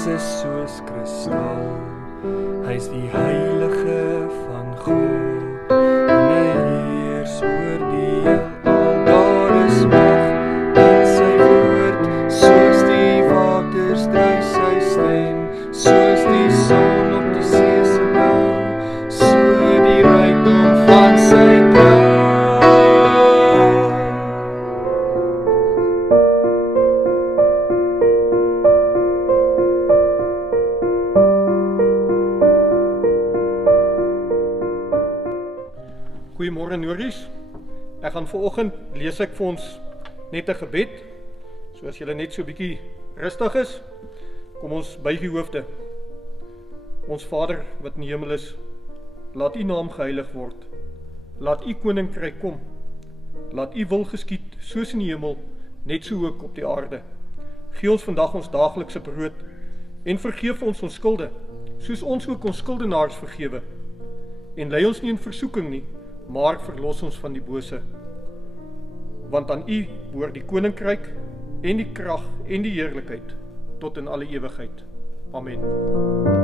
glans is soos kristal. Hy is die heilige van God, en hy heers oor die heelal. Daar is mag in sy woord, soos die waters dryf sy stem, soos die son op die see se blou, so die rykdom van sy trou. Goeiemôre Nories. Ek gaan vanoggend lees ek vir ons net 'n gebed. So as julle net so 'n bietjie rustig is, kom ons buig die hoofde. Ons Vader wat in die hemel is, laat U naam geheilig word. Laat U koninkryk kom. Laat U wil geskied, soos in die hemel, net so ook op die aarde. Gee ons vandag ons daaglikse brood en vergeef ons ons skulde, soos ons ook ons skuldenaars vergewe. En lei ons nie in versoeking nie, maar verlos ons van die bose. Want aan U behoort die koninkryk en die krag en die heerlikheid tot in alle ewigheid. Amen.